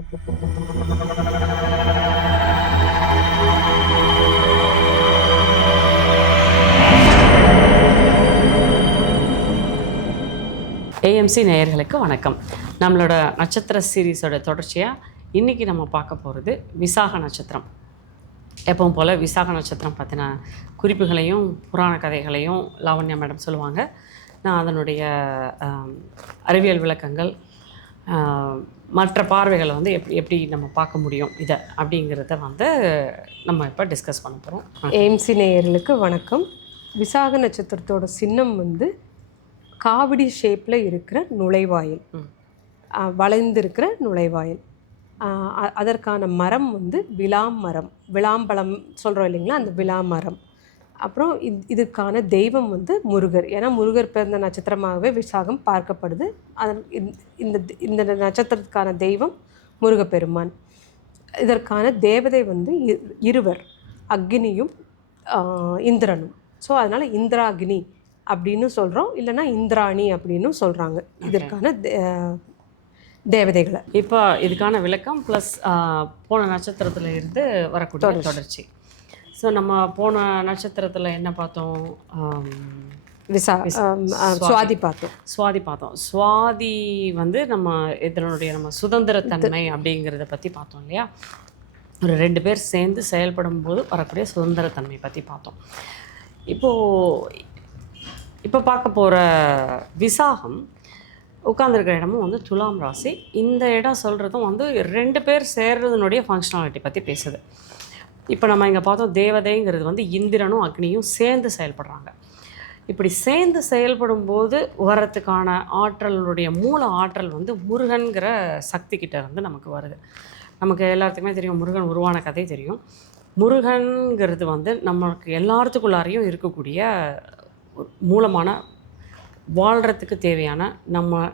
AMC நேயர்களுக்கு வணக்கம். நம்மளோட நட்சத்திர சீரீஸோட தொடர்ச்சியாக இன்றைக்கி நம்ம பார்க்க போகிறது விசாக நட்சத்திரம். எப்பவும் போல் விசாக நட்சத்திரம் பற்றின குறிப்புகளையும் புராண கதைகளையும் லாவண்யா மேடம் சொல்லுவாங்க. நான் அதனுடைய அறிவியல் விளக்கங்கள், மற்ற பார்வைகளை வந்து எப்படி நம்ம பார்க்க முடியும் இதை அப்படிங்கிறத வந்து நம்ம இப்போ டிஸ்கஸ் பண்ண போகிறோம். ஏஎம்சி நேயர்களுக்கு வணக்கம். விசாக நட்சத்திரத்தோட சின்னம் வந்து காவடி ஷேப்பில் இருக்கிற நுழைவாயில், வளைந்திருக்கிற நுழைவாயில். அதற்கான மரம் வந்து விளாமரம், விளாம்பழம் சொல்கிறோம் இல்லைங்களா, அந்த விளாமரம். அப்புறம் இதுக்கான தெய்வம் வந்து முருகர். ஏன்னா முருகர் பிறந்த நட்சத்திரமாகவே விசாகம் பார்க்கப்படுது. இந்த நட்சத்திரத்துக்கான தெய்வம் முருகப்பெருமான். இதற்கான தேவதை வந்து இருவர், அக்னியும் இந்திரனும். ஸோ அதனால் இந்திராகினி அப்படின்னு சொல்கிறோம், இல்லைன்னா இந்திராணி அப்படின்னு சொல்கிறாங்க இதற்கான தேவதைகளை. இப்போ இதுக்கான விளக்கம் ப்ளஸ் போன நட்சத்திரத்தில் இருந்து வரக்கூடிய தொடர்ச்சி. ஸோ நம்ம போன நட்சத்திரத்தில் என்ன பார்த்தோம்? சுவாதி பார்த்தோம். சுவாதி வந்து நம்ம இதனுடைய சுதந்திரத்தன்மை அப்படிங்கிறத பற்றி பார்த்தோம் இல்லையா? ஒரு 2 பேர் சேர்ந்து செயல்படும் போது வரக்கூடிய சுதந்திரத்தன்மை பற்றி பார்த்தோம். இப்போ பார்க்க போகிற விசாகம் உட்கார்ந்துருக்கிற இடமும் வந்து துலாம் ராசி. இந்த இடம் சொல்கிறதும் வந்து 2 பேர் சேர்றதுனுடைய ஃபங்க்ஷனாலிட்டி பற்றி பேசுது. இப்போ நம்ம இங்கே பார்த்தோம், தேவதைங்கிறது வந்து இந்திரனும் அக்னியும் சேர்ந்து செயல்படுறாங்க. இப்படி சேர்ந்து செயல்படும் போது வரத்துக்கான ஆற்றலுடைய மூல ஆற்றல் வந்து முருகன்கிற சக்தி கிட்ட இருந்து நமக்கு வருது. நமக்கு எல்லாத்துக்குமே தெரியும், முருகன் உருவான கதை தெரியும். முருகன்கிறது வந்து நமக்கு எல்லாத்துக்குள்ளாரையும் இருக்கக்கூடிய மூலமான வாழ்கிறதுக்கு தேவையான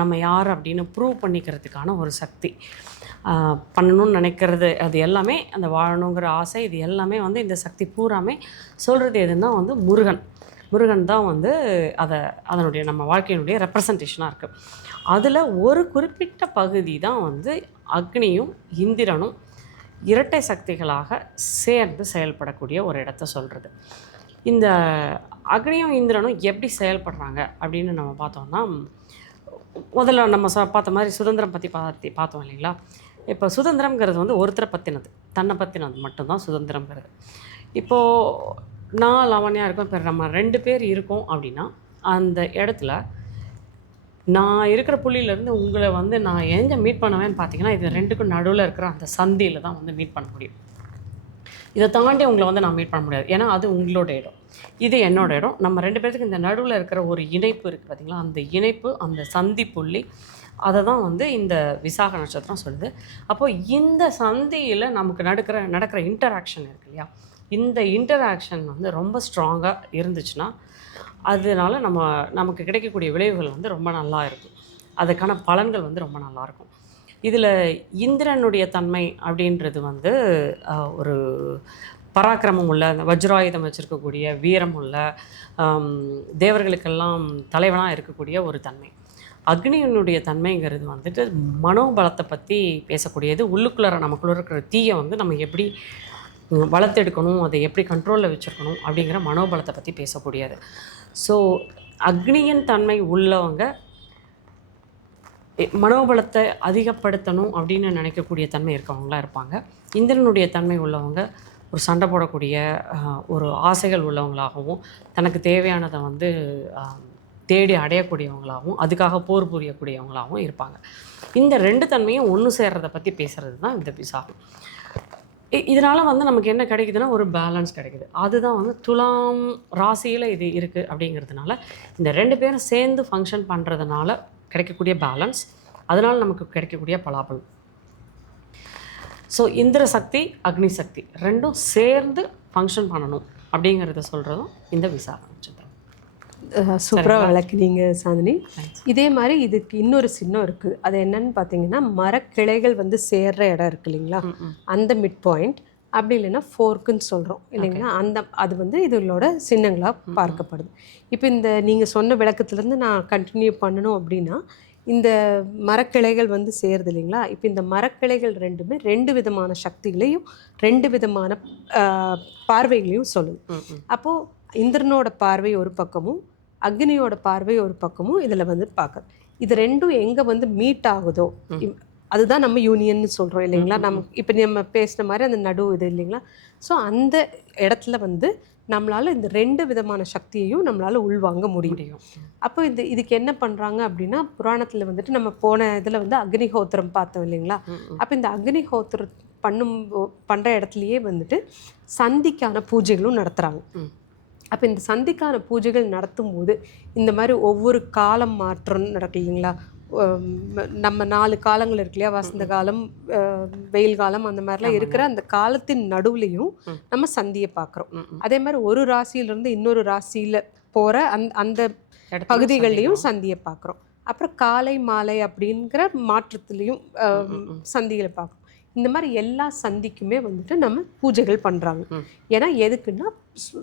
நம்ம யார் அப்படின்னு ப்ரூவ் பண்ணிக்கிறதுக்கான ஒரு சக்தி. பண்ணணும்னு நினைக்கிறது அது எல்லாமே, அந்த வாழணுங்கிற ஆசை, இது எல்லாமே வந்து இந்த சக்தி பூராமே சொல்கிறது எதுன்னா வந்து முருகன் தான் வந்து அதனுடைய நம்ம வாழ்க்கையினுடைய ரெப்ரசன்டேஷனாக இருக்குது. அதில் ஒரு குறிப்பிட்ட பகுதி தான் வந்து அக்னியும் இந்திரனும் இரட்டை சக்திகளாக சேர்ந்து செயல்படக்கூடிய ஒரு இடத்த சொல்கிறது. இந்த அக்னியும் இந்திரனும் எப்படி செயல்படுறாங்க அப்படின்னு நம்ம பார்த்தோம்னா, முதல்ல நம்ம பார்த்த மாதிரி சுதந்திரம் பற்றி பார்த்தோம் இல்லைங்களா? இப்போ சுதந்திரம்ங்கிறது வந்து ஒருத்தரை பற்றினது, தன்னை பற்றினது மட்டும்தான் சுதந்திரம்ங்கிறது. இப்போது நான் லாவண்யா இருக்கோம், இப்போ நம்ம 2 பேர் இருக்கோம் அப்படின்னா அந்த இடத்துல நான் இருக்கிற புள்ளியிலேருந்து உங்களை வந்து நான் எங்கே மீட் பண்ணுவேன்னு பார்த்தீங்கன்னா, இது 2க்கும் நடுவில் இருக்கிற அந்த சந்தியில் தான் வந்து மீட் பண்ண முடியும். இதை தாண்டி உங்களை வந்து நான் மீட் பண்ண முடியாது. ஏன்னா அது உங்களோட இடம், இது என்னோட இடம். நம்ம 2 பேருக்கு இந்த நடுவில் இருக்கிற ஒரு இணைப்பு இருக்குது பார்த்தீங்களா? அந்த இணைப்பு, அந்த சந்தி புள்ளி, அதை தான் வந்து இந்த விசாக நட்சத்திரம் சொல்லுது. அப்போது இந்த சந்தியில் நமக்கு நடக்கிற இன்டராக்ஷன் இருக்கு இல்லையா? இந்த இன்டராக்ஷன் வந்து ரொம்ப ஸ்ட்ராங்காக இருந்துச்சுன்னா அதனால நமக்கு கிடைக்கக்கூடிய விளைவுகள் வந்து ரொம்ப நல்லா இருக்கும். அதுக்கான பலன்கள் வந்து ரொம்ப நல்லாயிருக்கும். இதில் இந்திரனுடைய தன்மை அப்படின்றது வந்து ஒரு பராக்கிரமம் உள்ள, அந்த வஜ்ராயுதம் வச்சுருக்கக்கூடிய வீரம் உள்ள, தேவர்களுக்கெல்லாம் தலைவனாக இருக்கக்கூடிய ஒரு தன்மை. அக்னியினுடைய தன்மைங்கிறது வந்துட்டு மனோபலத்தை பற்றி பேசக்கூடியது. நமக்குள்ளே இருக்கிற தீயை வந்து நம்ம எப்படி வளர்த்தெடுக்கணும், அதை எப்படி கண்ட்ரோலில் வச்சுருக்கணும் அப்படிங்கிற மனோபலத்தை பற்றி பேசக்கூடியது. ஸோ அக்னியின் தன்மை உள்ளவங்க மனோபலத்தை அதிகப்படுத்தணும் அப்படின்னு நினைக்கக்கூடிய தன்மை இருக்கவங்களாம் இருப்பாங்க. இந்திரனுடைய தன்மை உள்ளவங்க ஒரு சண்டை போடக்கூடிய, ஒரு ஆசைகள் உள்ளவங்களாகவும், தனக்கு தேவையானதை வந்து தேடி அடையக்கூடியவங்களாகவும், அதுக்காக போர் புரியக்கூடியவங்களாகவும் இருப்பாங்க. இந்த 2 தன்மையும் ஒன்று சேர்றதை பற்றி பேசுகிறது தான் இந்த விசாகம். இதனால் வந்து நமக்கு என்ன கிடைக்குதுன்னா, ஒரு பேலன்ஸ் கிடைக்குது. அதுதான் வந்து துலாம் ராசியில் இது இருக்குது அப்படிங்கிறதுனால, இந்த 2 பேரும் சேர்ந்து ஃபங்க்ஷன் பண்ணுறதுனால கிடைக்கக்கூடிய பேலன்ஸ், அதனால் நமக்கு கிடைக்கக்கூடிய பலாபலம். ஸோ இந்திர சக்தி, அக்னி சக்தி 2ம் சேர்ந்து ஃபங்க்ஷன் பண்ணணும் அப்படிங்கிறத சொல்கிறதும் இந்த விசாக நட்சத்திரம். சூப்பராக விளக்குனீங்க சாந்தினி. இதே மாதிரி இதுக்கு இன்னொரு சின்னம் இருக்குது. அது என்னன்னு பார்த்தீங்கன்னா, மரக்கிளைகள் வந்து சேர்ற இடம் இருக்குது இல்லைங்களா, அந்த மிட் பாயிண்ட், அப்படி இல்லைன்னா ஃபோர்க்குன்னு சொல்கிறோம் இல்லைங்களா, அது வந்து இதோட சின்னங்களாக பார்க்கப்படுது. இப்போ இந்த நீங்கள் சொன்ன விளக்கத்துலேருந்து நான் கண்டினியூ பண்ணணும் அப்படின்னா, இந்த மரக்கிளைகள் வந்து சேருது இல்லைங்களா? இப்போ இந்த மரக்கிளைகள் ரெண்டுமே 2 விதமான சக்திகளையும் 2 விதமான பார்வைகளையும் சொல்லுது. அப்போது இந்திரனோட பார்வை ஒரு பக்கமும் அக்னியோட பார்வை ஒரு பக்கமும் இதில் வந்து பார்க்குறது. இது ரெண்டும் எங்கே வந்து மீட் ஆகுதோ அதுதான் நம்ம யூனியன்னு சொல்கிறோம் இல்லைங்களா? இப்போ நம்ம பேசுன மாதிரி அந்த நடு இது இல்லைங்களா? ஸோ அந்த இடத்துல வந்து நம்மளால் இந்த 2 விதமான சக்தியையும் நம்மளால் உள்வாங்க முடியும். அப்போ இதுக்கு என்ன பண்ணுறாங்க அப்படின்னா, புராணத்தில் வந்துட்டு நம்ம போன இதில் வந்து அக்னிஹோத்திரம் பார்த்தோம் இல்லைங்களா? அப்போ இந்த அக்னிஹோத்திரம் பண்ணுற இடத்துலையே வந்துட்டு சந்திக்கான பூஜைகளும் நடத்துகிறாங்க. அப்போ இந்த சந்திக்கான பூஜைகள் நடத்தும் போது இந்த மாதிரி ஒவ்வொரு காலம் மாற்றம் நடக்கு இல்லைங்களா? நம்ம 4 காலங்கள் இருக்கு இல்லையா? வசந்த காலம், வெயில் காலம், அந்த மாதிரிலாம் இருக்கிற அந்த காலத்தின் நடுவுலையும் நம்ம சந்தியை பார்க்குறோம். அதே மாதிரி ஒரு ராசியிலேருந்து இன்னொரு ராசியில் போகிற அந்த பகுதிகள்லையும் சந்தியை பார்க்குறோம். அப்புறம் காலை மாலை அப்படிங்கிற மாற்றத்துலேயும் சந்திகளை பார்க்குறோம். இந்த மாதிரி எல்லா சந்திக்குமே வந்துட்டு நம்ம பூஜைகள் பண்ணுறாங்க. ஏன்னா எதுக்குன்னா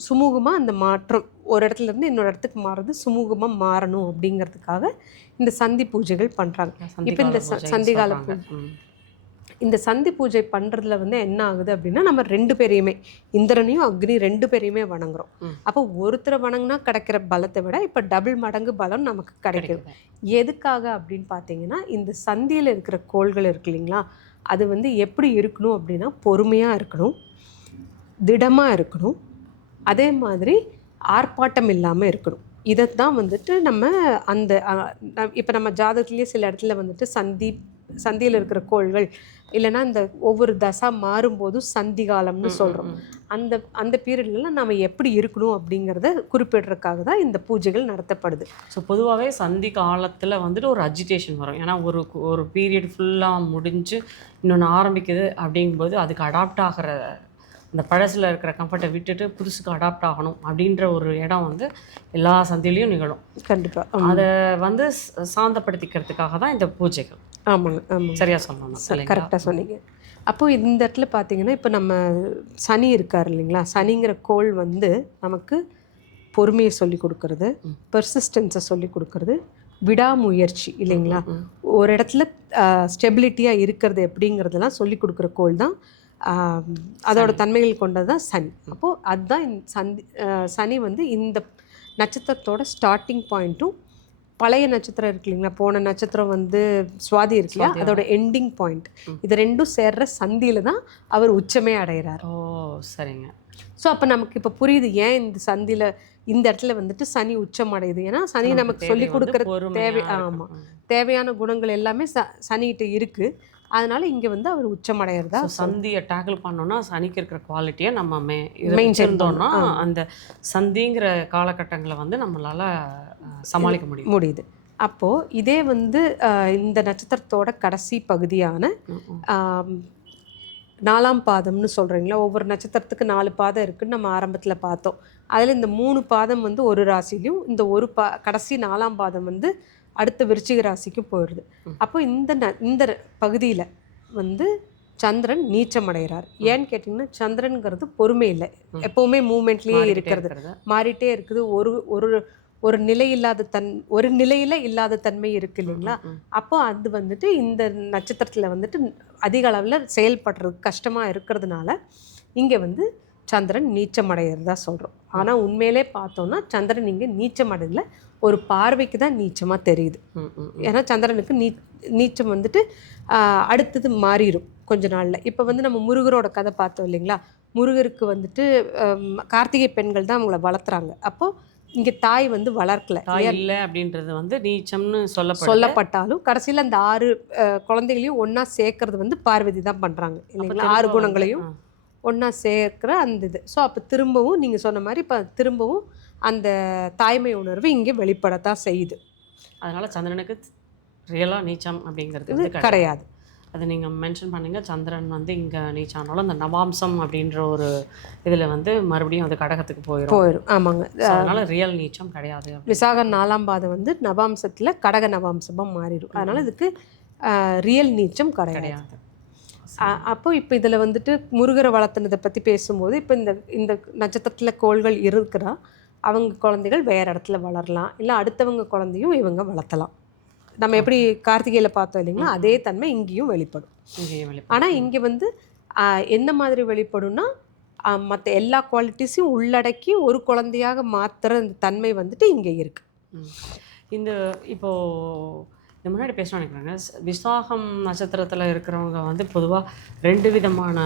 சுமூகமாக அந்த மாற்றம் ஒரு இடத்துல இருந்து இன்னொரு இடத்துக்கு மாறுறது சுமூகமாக மாறணும் அப்படிங்கிறதுக்காக இந்த சந்தி பூஜைகள் பண்ணுறாங்க. இப்போ இந்த சந்திகால இந்த சந்தி பூஜை பண்ணுறதுல வந்து என்ன ஆகுது அப்படின்னா, நம்ம 2 பேரையுமே இந்திரனையும் அக்னி 2 பேரையுமே வணங்குறோம். அப்போ ஒருத்தரை வணங்கினா கிடைக்கிற பலத்தை விட இப்போ டபுள் மடங்கு பலம் நமக்கு கிடைக்குது. எதுக்காக அப்படின்னு பார்த்தீங்கன்னா, இந்த சந்தியில் இருக்கிற கோள்கள் இருக்கு இல்லைங்களா? அது வந்து எப்படி இருக்கணும் அப்படின்னா, பொறுமையாக இருக்கணும், திடமாக இருக்கணும், அதே மாதிரி ஆர்ப்பாட்டம் இல்லாமல் இருக்கணும். இதைத்தான் வந்துட்டு நம்ம அந்த இப்போ நம்ம ஜாதகத்துலேயே சில இடத்துல வந்துட்டு சந்தியில் இருக்கிற கோள்கள் இல்லைன்னா இந்த ஒவ்வொரு தசா மாறும்போதும் சந்தி காலம்னு சொல்கிறோம். அந்த பீரியட்லாம் நம்ம எப்படி இருக்கணும் அப்படிங்கிறத குறிப்பிடுறதுக்காக தான் இந்த பூஜைகள் நடத்தப்படுது. ஸோ பொதுவாகவே சந்தி காலத்தில் வந்துட்டு ஒரு அஜிடேஷன் வரும். ஏன்னா ஒரு பீரியட் ஃபுல்லாக முடிஞ்சு இன்னொன்று ஆரம்பிக்குது அப்படிங்கும்போது அதுக்கு அடாப்ட் ஆகிற அந்த பழசில் இருக்கிற கம்ஃபர்ட்டை விட்டுட்டு புதுசுக்கு அடாப்ட் ஆகணும் அப்படின்ற ஒரு இடம் வந்து எல்லா சந்திலையும் நிகழும். கண்டிப்பாக அதை வந்து சாந்தப்படுத்திக்கிறதுக்காக தான் இந்த பூஜைகள். ஆமாங்க, ஆமாங்க, சரியாக சொல்லணும், கரெக்டாக சொன்னீங்க. அப்போது இந்த இடத்துல பார்த்தீங்கன்னா, இப்போ நம்ம சனி இருக்கார் இல்லைங்களா? சனிங்கிற கோள் வந்து நமக்கு பொறுமையை சொல்லி கொடுக்கறது, பெர்சிஸ்டன்ஸை சொல்லி கொடுக்கறது, விடாமுயற்சி இல்லைங்களா? ஒரு இடத்துல ஸ்டெபிலிட்டியாக இருக்கிறது எப்படிங்கிறதெல்லாம் சொல்லி கொடுக்குற கோள் தான் அதோட தன்மைகள் கொண்டது தான் சனி. அப்போது அதுதான் சனி வந்து இந்த நட்சத்திரத்தோட ஸ்டார்டிங் பாயிண்ட்டும் பழைய நட்சத்திரம் இருக்கு இல்லைங்களா? போன நட்சத்திரம் வந்து சுவாதி இருக்கு இல்லையா? அதோட எண்டிங் பாயிண்ட். இது ரெண்டும் சேர்ற சந்தியில் தான் அவர் உச்சமே அடைகிறார். ஓ சரிங்க. ஸோ அப்போ நமக்கு இப்போ புரியுது ஏன் இந்த சந்தியில் இந்த இடத்துல வந்துட்டு சனி உச்சம் அடையுது. ஏன்னா சனி நமக்கு சொல்லி கொடுக்குற தேவையான குணங்கள் எல்லாமே சனிகிட்ட இருக்குது. அதனால இங்கே வந்து அவர் உச்சமடைகிறதா. சந்தியை டேக்கிள் பண்ணோன்னா சனிக்கு இருக்கிற குவாலிட்டியை நம்ம மெயின்டைன்தோம்னா அந்த சந்திங்கிற காலகட்டங்களை வந்து நம்மளால் சமாளிக்க முடியுது. அப்போது இதே வந்து இந்த நட்சத்திரத்தோட கடைசி பகுதியான 4ஆம் பாதம்னு சொல்கிறீங்களா? ஒவ்வொரு நட்சத்திரத்துக்கு 4 பாதம் இருக்குதுன்னு நம்ம ஆரம்பத்தில் பார்த்தோம். அதில் இந்த 3 பாதம் வந்து ஒரு ராசிலையும் இந்த ஒரு கடைசி 4ஆம் பாதம் வந்து அடுத்த விருச்சிக ராசிக்கு போயிடுது. அப்போ இந்த பகுதியில் வந்து சந்திரன் நீச்சம் அடைகிறார். ஏன்னு கேட்டிங்கன்னா, சந்திரனுங்கிறது பொறுமை இல்லை, எப்போவுமே மூமெண்ட்லேயே இருக்கிறது, மாறிட்டே இருக்குது. ஒரு நிலையில் இல்லாத தன்மை இருக்குது இல்லைங்களா? அப்போ அது வந்துட்டு இந்த நட்சத்திரத்தில் வந்துட்டு அதிக அளவில் செயல்படுறதுக்கு கஷ்டமாக இருக்கிறதுனால இங்கே வந்து சந்திரன் நீச்சம் அடைகிறதா சொல்கிறோம். ஆனால் உண்மையிலே பார்த்தோன்னா சந்திரன் இங்கே நீச்சம் அடையல, ஒரு பார்வைக்கு தான் நீச்சமாக தெரியுது. ஏன்னா சந்திரனுக்கு நீச்சம் வந்துட்டு அடுத்தது மாறிடும் கொஞ்ச நாளில். இப்போ வந்து நம்ம முருகரோட கதை பார்த்தோம் இல்லைங்களா? முருகருக்கு வந்துட்டு கார்த்திகை பெண்கள் தான் அவங்கள வளர்த்துறாங்க. அப்போது இங்கே தாய் வந்து வளர்க்கல இல்லை அப்படின்றது வந்து நீச்சம்னு சொல்லப்பட்டாலும் கடைசியில் அந்த 6 குழந்தைகளையும் ஒன்றா சேர்க்கறது வந்து பார்வதி தான் பண்ணுறாங்க இல்லைங்களா? 6 குணங்களையும் ஒன்றா சேர்க்குற அந்த இது. ஸோ அப்போ திரும்பவும் நீங்கள் சொன்ன மாதிரி இப்போ திரும்பவும் அந்த தாய்மை உணர்வு இங்கே வெளிப்படத்தான் செய்யுது. அதனால் சந்திரனுக்கு ரியலாக நீச்சம் அப்படிங்கிறது கிடையாது. அது நீங்கள் மென்ஷன் பண்ணுங்க. சந்திரன் வந்து இங்கே நீச்சானாலும் அந்த நவாம்சம் அப்படின்ற ஒரு இதில் வந்து மறுபடியும் அது கடகத்துக்கு போயிடும். ஆமாங்க, அதனால் ரியல் நீச்சம் கிடையாது. விசாகம் 4ஆம் பாதம் வந்து நவாம்சத்தில் கடக நவாம்சமாக மாறிடும். அதனால் இதுக்கு ரியல் நீச்சம் கிடையாது. அப்போ இப்போ இதில் வந்துட்டு முருகரை வளர்த்துனதை பற்றி பேசும்போது இப்போ இந்த நட்சத்திரத்தில் கோள்கள் இருக்கிறா அவங்க குழந்தைகள் வேறு இடத்துல வளரலாம், இல்லை அடுத்தவங்க குழந்தையும் இவங்க வளர்த்தலாம். நம்ம எப்படி கார்த்திகையில் பார்த்தோம் இல்லைங்களா, அதே தன்மை இங்கேயும் வெளிப்படும். ஆனால் இங்கே வந்து எந்த மாதிரி வெளிப்படும்னா, மற்ற எல்லா குவாலிட்டிஸையும் உள்ளடக்கி ஒரு குழந்தையாக மாற்றுற அந்த தன்மை வந்துட்டு இங்கே இருக்குது. இந்த இப்போது இந்த முன்னாடி பேசணும்னு நினைக்கிறாங்க, விசாகம் நட்சத்திரத்தில் இருக்கிறவங்க வந்து பொதுவாக 2 விதமான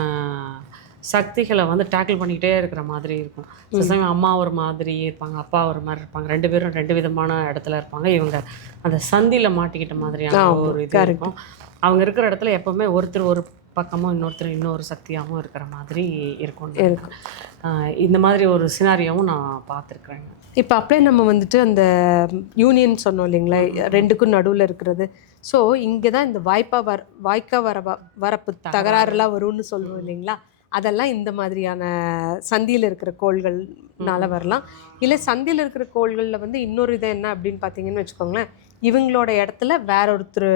சக்திகளை வந்து டேக்கிள் பண்ணிக்கிட்டே இருக்கிற மாதிரி இருக்கும். சில சமயம் அம்மா ஒரு மாதிரி இருப்பாங்க, அப்பா ஒரு மாதிரி இருப்பாங்க, 2 பேரும் 2 விதமான இடத்துல இருப்பாங்க. இவங்க அந்த சந்தியில் மாட்டிக்கிட்ட மாதிரியான ஒரு இது இருக்கும். அவங்க இருக்கிற இடத்துல எப்போவுமே ஒருத்தர் ஒரு பக்கமும் இன்னொருத்தர் இன்னொரு சக்தியாகவும் இருக்கிற மாதிரி இருக்கும். இந்த மாதிரி ஒரு சினாரியாவும் நான் பார்த்துருக்குறேங்க. இப்போ அப்படியே நம்ம வந்துட்டு அந்த யூனியன் சொன்னோம் இல்லைங்களா, 2க்கும் நடுவில் இருக்கிறது. ஸோ இங்கே தான் இந்த வாய்க்கா வரப்பு தகராறுலாம் வரும்னு சொல்லுவோம் இல்லைங்களா, அதெல்லாம் இந்த மாதிரியான சந்தியில் இருக்கிற கோள்கள்னால வரலாம். இல்லை சந்தியில் இருக்கிற கோள்களில் வந்து இன்னொரு இது என்ன அப்படின்னு பார்த்தீங்கன்னு வச்சுக்கோங்களேன், இவங்களோட இடத்துல வேற ஒருத்தர்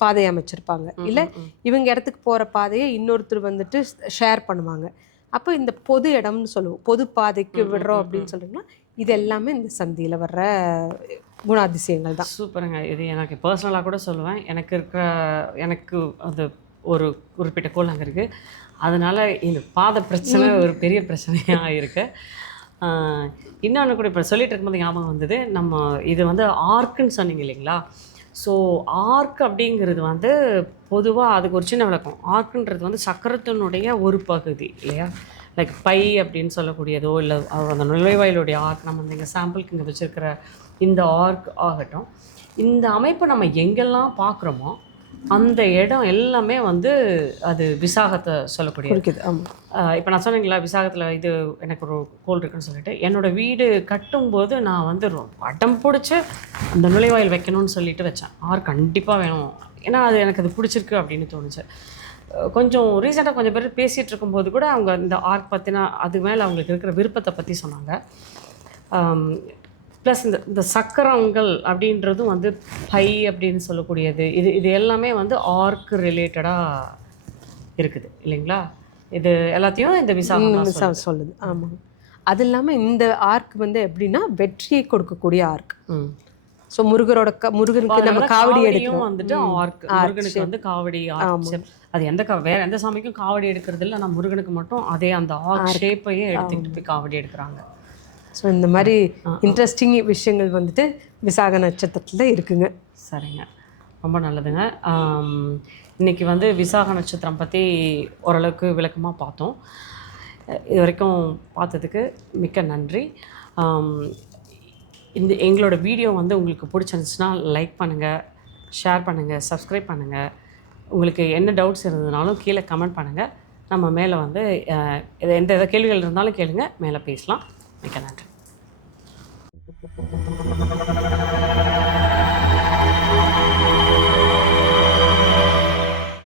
பாதை அமைச்சிருப்பாங்க, இல்லை இவங்க இடத்துக்கு போகிற பாதையை இன்னொருத்தர் வந்துட்டு ஷேர் பண்ணுவாங்க. அப்போ இந்த பொது இடம்னு சொல்லுவோம், பொது பாதைக்கு விடுறோம் அப்படின்னு சொல்லிங்கன்னா, இது எல்லாமே இந்த சந்தியில் வர்ற குணாதிசயங்கள் தான். சூப்பருங்க. இது எனக்கு பர்சனலாக கூட சொல்லுவேன். எனக்கு அது ஒரு குறிப்பிட்ட கோள் அங்கே இருக்குது. அதனால் இந்த பாத பிரச்சனை ஒரு பெரிய பிரச்சனையாக இருக்குது. இன்னொன்று கூட இப்போ சொல்லிட்டு இருக்கும்போது ஞாபகம் வந்தது, நம்ம இது வந்து ஆர்க்குன்னு சொன்னீங்க இல்லைங்களா. ஸோ ஆர்க் அப்படிங்கிறது வந்து பொதுவாக அதுக்கு ஒரு சின்ன விளக்கம். ஆர்க்குன்றது வந்து சக்கரத்தினுடைய ஒரு பகுதி இல்லையா, லைக் பை அப்படின்னு சொல்லக்கூடியதோ, இல்லை அந்த நுழைவாயிலுடைய ஆர்க், நம்ம இங்கே சாம்பிளுக்கு இங்கே வச்சுருக்கிற இந்த ஆர்க் ஆகட்டும், இந்த அமைப்பை நம்ம எங்கெல்லாம் பார்க்குறோமோ அந்த இடம் எல்லாமே வந்து அது விசாகத்தை சொல்லக்கூடியது. இப்போ நான் சொன்னீங்களா விசாகத்தில் இது எனக்கு ஒரு கோள் இருக்குன்னு சொல்லிட்டு, என்னோடய வீடு கட்டும்போது நான் வந்து அடம் பிடிச்சி அந்த நுழைவாயில் வைக்கணும்னு சொல்லிட்டு வச்சேன். கண்டிப்பாக வேணும், ஏன்னா அது எனக்கு அது பிடிச்சிருக்கு அப்படின்னு தோணுச்சு. கொஞ்சம் ரீசெண்டாக கொஞ்சம் பேர் பேசிகிட்டு இருக்கும்போது கூட அவங்க இந்த ஆர்க் பற்றினா அது மேலே அவங்களுக்கு இருக்கிற விருப்பத்தை பற்றி சொன்னாங்க. ப்ளஸ் இந்த சக்கரங்கள் அப்படின்றதும் வந்து பை அப்படின்னு சொல்லக்கூடியது, இது எல்லாமே வந்து ஆர்க் ரிலேட்டடாக இருக்குது இல்லைங்களா. இது எல்லாத்தையும் இந்த விசாகம் சொல்லுது. ஆமாம். அது இல்லாமல் இந்த ஆர்க் வந்து எப்படின்னா வெற்றியை கொடுக்கக்கூடிய ஆர்க். ஸோ முருகனுக்கு நம்ம காவடி எடுக்கிறோம் வந்துட்டு ஆர்க், முருகனுக்கு வந்து காவடி ஆர்க். அது வேற எந்த சாமிக்கும் காவடி எடுக்கிறது இல்லை, ஆனால் முருகனுக்கு மட்டும் அதே அந்த ஆர்க் ஷேப்பையே எடுத்துக்கிட்டு போய் காவடி எடுக்கிறாங்க. ஸோ இந்த மாதிரி இன்ட்ரெஸ்டிங் விஷயங்கள் வந்துட்டு விசாக நட்சத்திரத்தில் இருக்குங்க. சரிங்க, ரொம்ப நல்லதுங்க. இன்றைக்கி வந்து விசாக நட்சத்திரம் பற்றி ஓரளவுக்கு விளக்கமாக பார்த்தோம். இது வரைக்கும் பார்த்ததுக்கு மிக்க நன்றி. எங்களோட வீடியோ வந்து உங்களுக்கு பிடிச்சிருந்துச்சுன்னா லைக் பண்ணுங்கள், ஷேர் பண்ணுங்கள், சப்ஸ்கிரைப் பண்ணுங்கள். உங்களுக்கு என்ன டவுட்ஸ் இருந்ததுனாலும் கீழே கமெண்ட் பண்ணுங்கள். நம்ம மேலே வந்து எந்த கேள்விகள் இருந்தாலும் கேளுங்க, மேலே பேசலாம். மிக்க நன்றி.